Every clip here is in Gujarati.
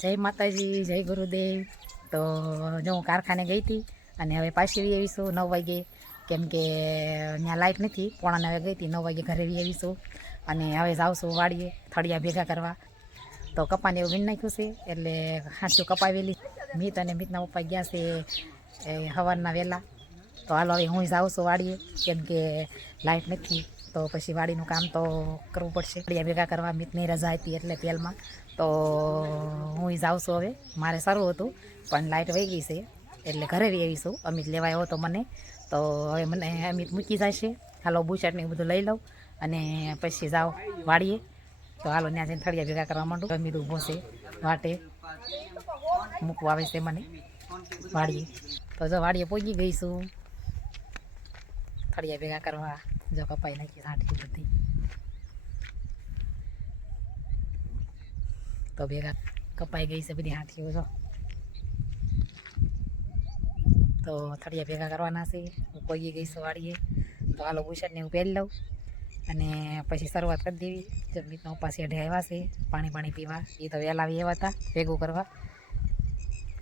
જય માતાજી, જય ગુરુદેવ. તો જો હું કારખાને ગઈ હતી અને હવે પાછી આવી આવીશું નવ વાગે. કેમ કે ત્યાં લાઇટ નથી પોણા નવે ગઈ હતી, નવ વાગે ઘરે આવી આવીશું. અને હવે જાઉં વાડીએ, થળિયા ભેગા કરવા. તો કપાને એવું વીણ નાખ્યું છે, એટલે હાંચું કપાવેલી. મિત અને મિતના પપ્પા ગયા છે, એ સવારના વહેલા તો હાલો હવે હું જાઉં છું વાડીએ, કેમ કે લાઇટ નથી, તો પછી વાડીનું કામ તો કરવું પડશે. થળિયા ભેગા કરવા મિતની રજા હતી એટલે તેલમાં. તો હું જાઉં છું હવે. મારે સારું હતું, પણ લાઇટ વહી ગઈ છે, એટલે ઘરે બી આવીશું અમિત લેવા આવ્યો તો મને. તો હવે મને અમિત મૂકી જશે. હાલો, બુશર્ટ ને બધું લઈ લઉં અને પછી જાઓ વાડીએ. તો હાલો, ત્યાં જઈને થળિયા ભેગા કરવા માંડું. અમિત ઊભો છે વાટે. મૂકવા આવે છે મને વાડીએ. તો જો વાડીએ પહોંચી ગઈ થળિયા ભેગા કરવા જો કપાઈ નાખી સાંઠી બધી. તો ભેગા કપાઈ ગઈ છે બધી હાથીઓ જો. તો થળિયા ભેગા કરવાના છે. હું કોઈ ગઈ છું વાડીએ. તો હાલો બુશર્ટને હું પહેરી લઉં. અને પછી શરૂઆત કરી દેવી. જમીતના ઉપા અઢે આવ્યા છે, પાણી પાણી પીવા. એ તો વહેલા આવી એવા હતા, ભેગું કરવા.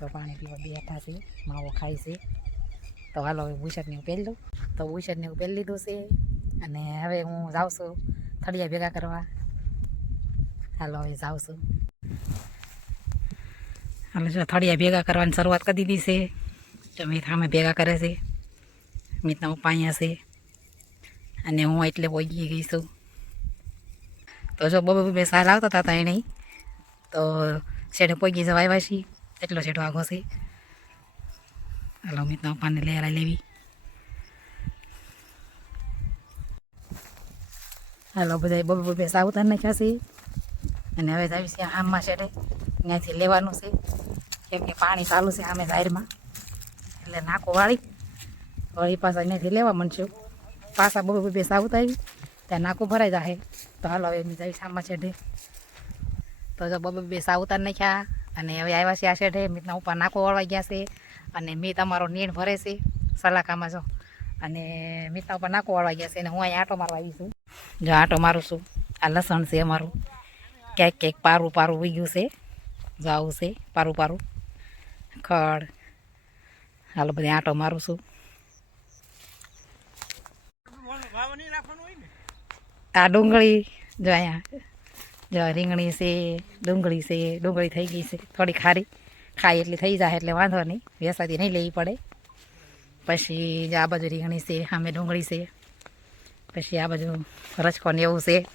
તો પાણી પીવા બેઠા છે, માવો ખાય છે. તો હાલો હવે બુશર્ટને હું પહેરી લઉં. તો બુશર્ટને હું પહેરી લીધું છે. અને હવે હું જાઉં છું થળિયા ભેગા કરવા. હાલો, હવે જાઉં છું. હાલો, જો થળિયા ભેગા કરવાની શરૂઆત કરી દીધી છે. જમીત સામે ભેગા કરે છે. મિતના પપ્પા અહીંયા છે. અને હું એટલે પહોંચી ગઈ છું. તો જો બબે બબે સાર આવતા હતા એને તો શેઠે પહોંચી જવા આવ્યા છીએ. એટલો શેઠો આગો છે. હાલો મિતના પપ્પાને લેરા લેવી. હાલો બધા બબે બબે સાવતા નાખ્યા છે. અને હવે આવી છે આમમાં શેઠે ત્યાંથી લેવાનું છે. કેમ કે પાણી ચાલુ છે આમે જાહેરમાં. એટલે નાકો વાળી. વળી પાછા અહીંયાથી લેવા માંડશું. પાછા બબે બબે સાવત આવી ત્યાં નાકું ભરાઈ જાહે. તો હાલો, હવે એમની જાય આમમાં શેઠે તો જો બબે બબે સાવતાર નાખ્યા અને હવે આવ્યા છે આ શેઠે મીતના ઉપર નાકો વળવા ગયા છે. અને મેં તમારો નીણ ભરે છે. સલાકામાં જો. અને મીતના ઉપર નાકો વળવા ગયા છે. અને હું અહીંયા આટો મારવા આવી છું. જો આટો મારું છું આ લસણ છે અમારું. ક્યાંક ક્યાંક પારું પારું ઉગ્યું છે. જો છે, પારું પારું. ખડ. હાલો બધી આટો મારું છું આ ડુંગળી, જો અહીંયા, જો રીંગણી છે, ડુંગળી છે, ડુંગળી થઈ ગઈ છે. થોડી ખારી. ખાઈ એટલી થઈ જાય એટલે વાંધો નહીં. વેસાતી નહીં લેવી પડે. પછી જો આ બાજુ રીંગણી છે, સામે ડુંગળી છે. પછી આ બાજુ રચકો ને એવું છે?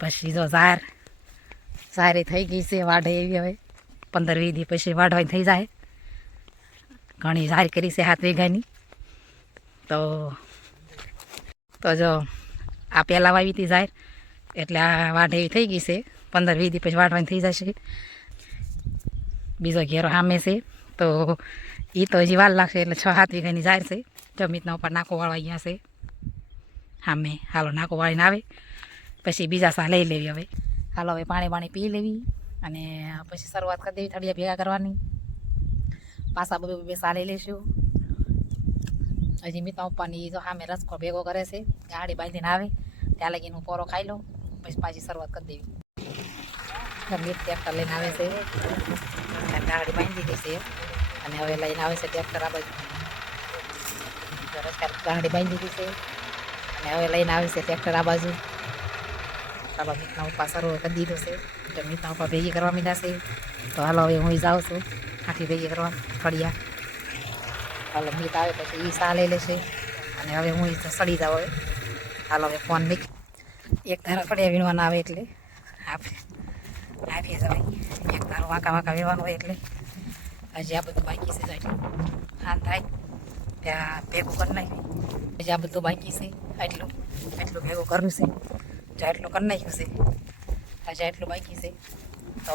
પછી જો ઝાર સારી થઈ ગઈ છે, વાઢે એવી હવે. પંદર વીસ દી પછી વાઢવાની થઈ જાય. ઘણી ઝાર કરી છે હાથ વીઘાની. તો તો જો, આ પહેલાં વાવી હતી ઝાર એટલે આ વાઢ એવી થઈ ગઈ છે. પંદર વીસ દી પછી વાઢવાની થઈ જશે. બીજો ઘેરો સામે છે. તો એ તો હજી વાર લાગશે એટલે છ, સાત વીઘાની જાહેર છે. જમીનના ઉપર નાકો વાળવા ગયા છે. હા મેં હાલો નાકો વાળીને આવે. પછી બીજા સા લઈ લેવી હવે. હાલો હવે પાણી પાણી પી લેવી અને પછી શરૂઆત કરી દેવી થળિયા ભેગા કરવાની. પાછા બબે બબે સા લઈ લઈશું હજી મિતા પપ્પાની જો સામે રસકો ભેગો કરે છે, ગાડી બાંધીને આવે. ત્યાં લગીને હું પોરો ખાઈ લઉં, પછી પાછી શરૂઆત કરી દેવી. ગમે ટ્રેક્ટર લઈને આવે છે. ગાડી બાંધી દેશે અને હવે લઈને આવે છે ટ્રેક્ટર આ બાજુ. રસ્તા ગાડી બાંધી દીધી છે. અને હવે લઈને આવે છે ટ્રેક્ટર આ બાજુ. ચાલો મીઠના ઉપા શરૂ કરી દીધો છે. એટલે મિતના ઉપા ભેગી કરવા મીધા છે. તો હાલો હવે હું જાઉં છું. હાથી ભેગી કરવા ફળિયા. હાલો મીત આવે પછી એ સા લઈ લેશે. અને હવે હું સડી જાઉં હવે. હાલો હવે ફોન મૂક. એક ધારા ફળિયા વીણવાના આવે એટલે. આપણે. આપીએ એક ધારો વાંકા વાંકા વીણવાનું હોય એટલે. હજી આ બધું બાકી છે હા, થાય. ત્યાં ભેગું કરી નાખ્યું હજી આ બધું બાકી છે. એટલું એટલું ભેગું કરવું છે. જો એટલું કરી નાખ્યું છે. હજી એટલું બાકી છે. તો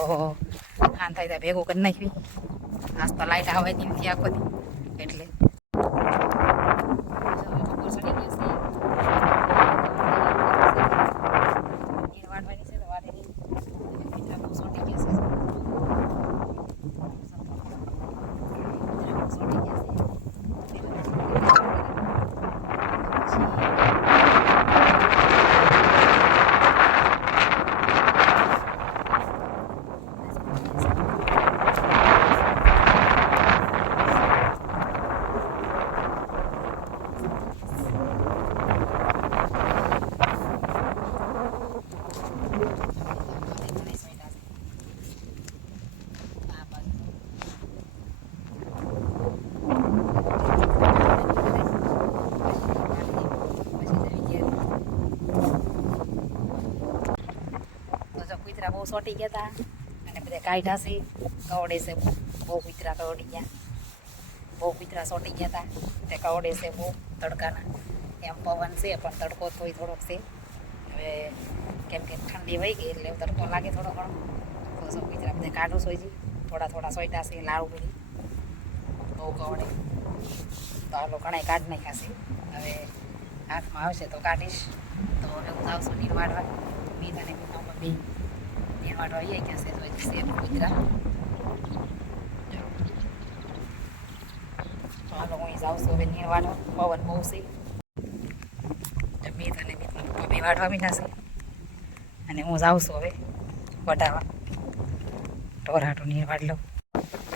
હા, થાય ત્યાં ભેગું કરી નાખવી આજ તો લાઈટ આવે નથી આખો દી. એટલે બહુ સોટી ગયા હતા અને બધા કાઢ્યા છે. કવડે છે બહુ કૂતરા કવડી ગયા. બહુ કૂતરા સોટી ગયા હતા તે કવડે છે બહુ તડકાના. એમ પવન છે, પણ તડકો તોય થોડોક છે. હવે કેમ કે ઠંડી વહી ગઈ એટલે તડકો લાગે થોડો ઘણો. તો સૌ કૂતરા બધા કાઢું સોઈજી થોડા થોડા સોઈટા છે, લાડુ બધી. બહુ કવડે. તો આ લોકો ઘણા કાઢ નાખ્યા છે. હવે હાથમાં આવશે તો કાઢીશ. તો હવે હું જાઉં છું નીરવાડવા. મીત અને મીનામાં બે. નીરવાડવા આવી ગયા છે તો હજી છે કૂતરા તો હાલો હું અહીં જાઉં છું હવે નીરવાડવા પવન બહુ છે તો મીત અને મીતના પપ્પા બે વાડવા મીઠા છે અને હું જાઉં છું હવે વટાવા ઢોરાટો નીરવાડ લઉં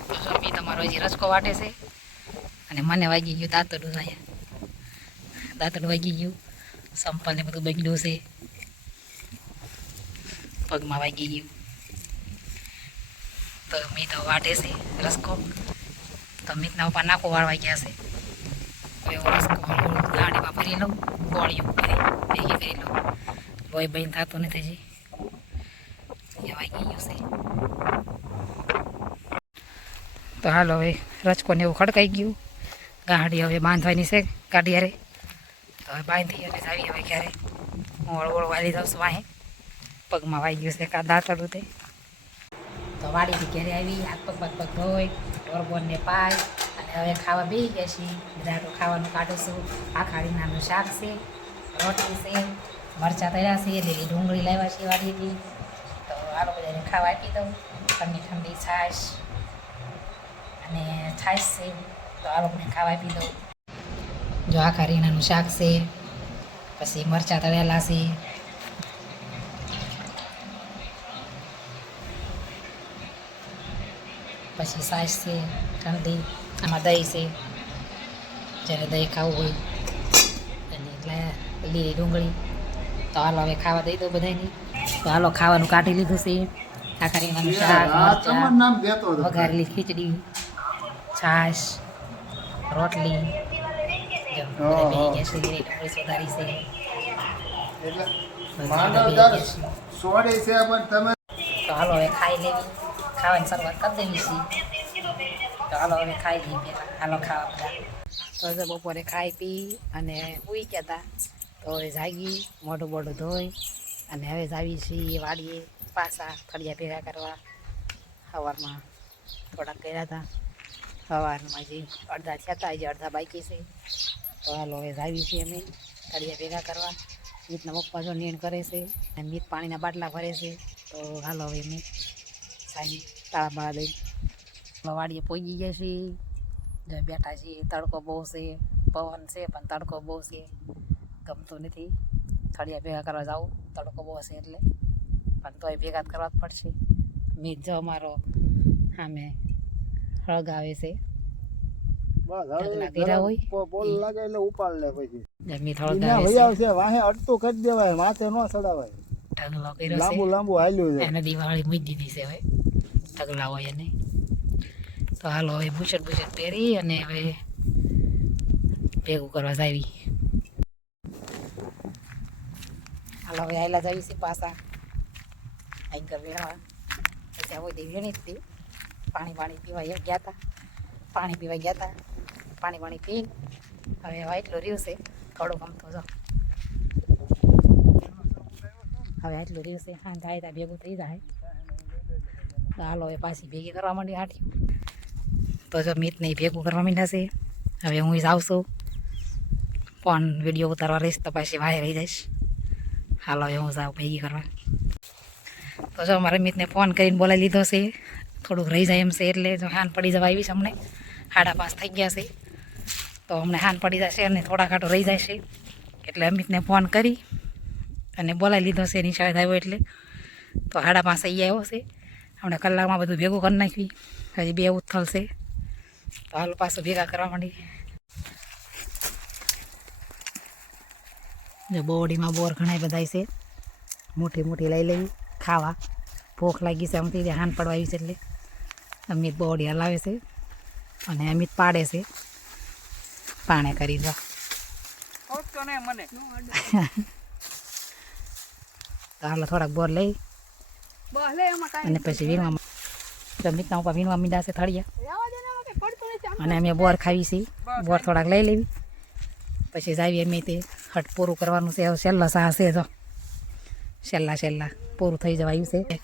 તો જો મી તમારો હજી રસકો વાટે છે અને મને વાગી ગયું દાંતડું અહીંયા દાંતડું વાગી ગયું સંપલ ને બધું બગડ્યું છે પગમાં વાગી ગયું. તો મેં વાટે છે રસકો. તો મીતના ઉપર નાખો વાળવા ગયા છે. એવો રસકો ગાડીમાં ભરી લઉં ભરી ભેગી કરી લઉં. લોહી બહીને થતું નથી હજી. એ વાગી ગયું છે. તો હાલો હવે રચકોને એવું ખડકાઈ ગયું. ગાડી હવે બાંધવાની છે ગાડી હારે. તો હવે બાંધી અને જાવી હવે ક્યારે હું વળવળ વાલી જાઉં છું વાહે. પગમાં વાઈ ગયું છે કા દાંતડું તે. તો વાડીથી ઘેરે આવી, હાથ પગ પગ પગ ધોઈ ઢોરબોનને પાય અને હવે ખાવા બે ગયા છીએ. તો ખાવાનું કાઢું છું. આખા રીંગણાનું શાક છે, રોટલી છે, મરચાં તળ્યા છે લીલી ડુંગળી લાવ્યા છે વાડીથી તો આલો બધાને ખાવા આપી દઉં. ઠંડી ઠંડી છાશ અને છાશ છે. તો આ લોકોને ખાવા આપી દઉં. જો આખા રીંગણાનું શાક છે, પછી મરચાં તળેલા છે પછી છાશ છે ઠંડી આમાં દહીં છે. જ્યારે દહીં ખાવું હોય અને એટલે લીલી ડુંગળી. તો હાલો હવે ખાવા દઈ દો બધાને તો હાલો ખાવાનું કાઢી લીધું છે. આખા શાક વઘારેલી ખીચડી છાશ રોટલી. તો હાલો હવે ખાઈ લેવી. ખાવાની શરૂઆત કરી દેવી છે. તો હાલો હવે ખાઈ લઈએ પહેલા. હાલો ખાવા બધા તો બપોરે ખાઈ પી અને સૂઈ ગયા હતા તો હવે જાગી, મોઢું બોઢું ધોઈ અને હવે જાવી છીએ વાડીએ પાછા ફળિયા ભેગા કરવા. સવારમાં થોડાક કર્યા હતા સવારમાં જે અડધા થયા હતા જે અડધા બાકી છે. તો હાલો હવે જાવી છીએ અમે ફળિયા ભેગા કરવા. મીતના પપ્પા જો નીણ કરે છે અને મીત પાણીના બાટલા ભરે છે. તો હાલો હવે અમે સાઈ તાળા દઈ વાડીએ પહોંચી ગયા છીએ જો બેઠા છીએ તડકો બહુ છે પવન છે પણ તડકો બહુ છે. ગમતું નથી. થળિયા ભેગા કરવા જાઉં તડકો બહુ છે એટલે. પણ તોય ભેગા જ કરવા જ પડશે. મેં જો અમારો સામે મીત ઈના છે. આવશે વાહે અડતું કરી દેવાય માથે ન ચડાવાય. ઢગલો કર્યો લાંબુ લાંબુ હાલ્યું છે. એને દિવાળી મૂકી દીધી છે હવે. ઢગલા હોય એને તો હાલો, હવે બુશર્ટ બુશર્ટ પહેરી અને હવે ભેગું કરવા જાવી હાલો, હવે આયલા જાવી છે પાછા. એન્કર વેણવા પછી આવો તે વેણી જ પાણી પાણી પીવા ગયા હતા પાણી પીવા ગયા હતા પાણી પાણી પી. હવે એટલું રહ્યું છે. થોડું તો જો હવે આટલું રહ્યું છે. હા થાય ત્યાં ભેગું થઈ જાય. તો હાલો, હવે પાછી ભેગી કરવા માંડી હાટી તો જો મિતને ભેગું કરવા માંડ્યા છે. હવે હું જ આવશું ફોન, વીડિયો ઉતારવા રહીશ તો પાછી વાહે રહી જઈશ. હાલો, હવે હું જાઉં ભેગી કરવા. તો જો મારા મિતને ફોન કરીને બોલાવી લીધો છે. થોડુંક રહી જાય એમ છે એટલે જો હાન પડી જવા આવી છે અમને. સાડા પાંચ થઈ ગયા છે. તો અમને હાન પડી જશે અને થોડા ઘાટો રહી જાય છે એટલે અમિતને ફોન કરી અને બોલાવી લીધો છે નિશાળે આવ્યો એટલે. તો હાડા પાસે અહીં આવ્યો છે. હમણાં કલાકમાં બધું ભેગું કરી નાખ્યું હજી બે ઉથલ છે તો હાલ પાછું ભેગા કરવા માંડી જો બોડીમાં બોર ઘણા બધા છે. મોટી મોટી લઈ લેવી ખાવા. ભૂખ લાગી છે આમથી હાન પડવા આવી છે એટલે. અમિત બોડી હલાવે છે અને અમિત પાડે છે. પાણે કરી દો તો હાલો થોડાક બોર લઈ. અને પછી વીણવા જમીતના ઉપર વીણવા મીંડા છે થળિયા. અને અમે બોર ખાવી છીએ બોર થોડાક લઈ લેવી. પછી જાવી અમે તે હટ પૂરું કરવાનું છે. છેલ્લા સાહ છે તો છેલ્લા છેલ્લા. પૂરું થઈ જવાયું છે.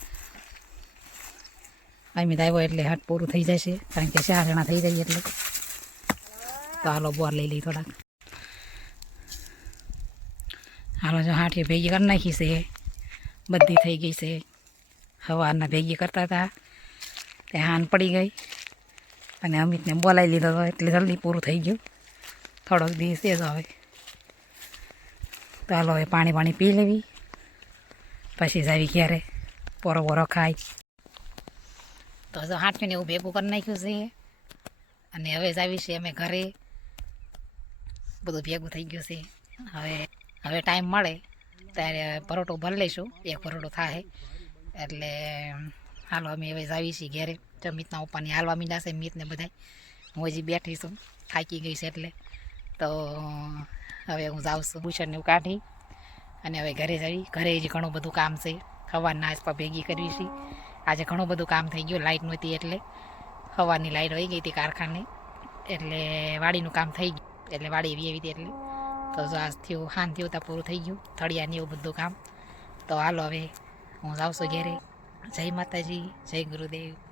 અમે આવ્યો એટલે હટ પૂરું થઈ જશે. કારણ કે ચાર જણા થઈ જઈએ એટલે. તો હાલો બોર લઈ લઈ થોડાક. હાલો જો હાઠી ભેગી કરી નાખી છે. બધી થઈ ગઈ છે. હવાના ભેગી કરતા હતા. તે હાન પડી ગઈ અને અમિતને બોલાવી લીધો હતો એટલે જલ્દી પૂરું થઈ ગયું. થોડોક દિવસ એ જ હવે. ચાલો હવે પાણી પાણી પી લેવી. પછી જાવી ક્યારે પોરો બોરો ખાય તો જો હાથને એવું ભેગું કરી નાખ્યું છે. અને હવે જાવી છે અમે ઘરે. બધું ભેગું થઈ ગયું છે. હવે હવે ટાઈમ મળે. ત્યારે પરોઠો ભરી લઈશું. એક પરોટો થાય એટલે હાલો અમે હવે જ આવી છીએ ઘેરે. તો મિતના પપ્પાની હાલવા મીંડા છે, મિતને બધા હું હજી બેઠી છું, થાકી ગઈ છે એટલે. તો, હવે હું જાઉં છું ભૂષણને એવું કાઢી. અને હવે ઘરે જઈ ઘરે હજી ઘણું બધું કામ છે. સવારના આસપા ભેગી કરવી છે. આજે ઘણું બધું કામ થઈ ગયું લાઇટ નહોતી એટલે. હવાની લાઇટ વહી ગઈ હતી કારખાને. એટલે વાડીનું કામ થઈ ગયું. એટલે વાડી એવી એવી હતી એટલે. તો જો આજ થયું, હાન થયું ત્યાં પૂરું થઈ ગયું. થળિયાને એવું બધું કામ. તો હાલો હવે હું છું ઘેરે. જય માતાજી જય ગુરુદેવ.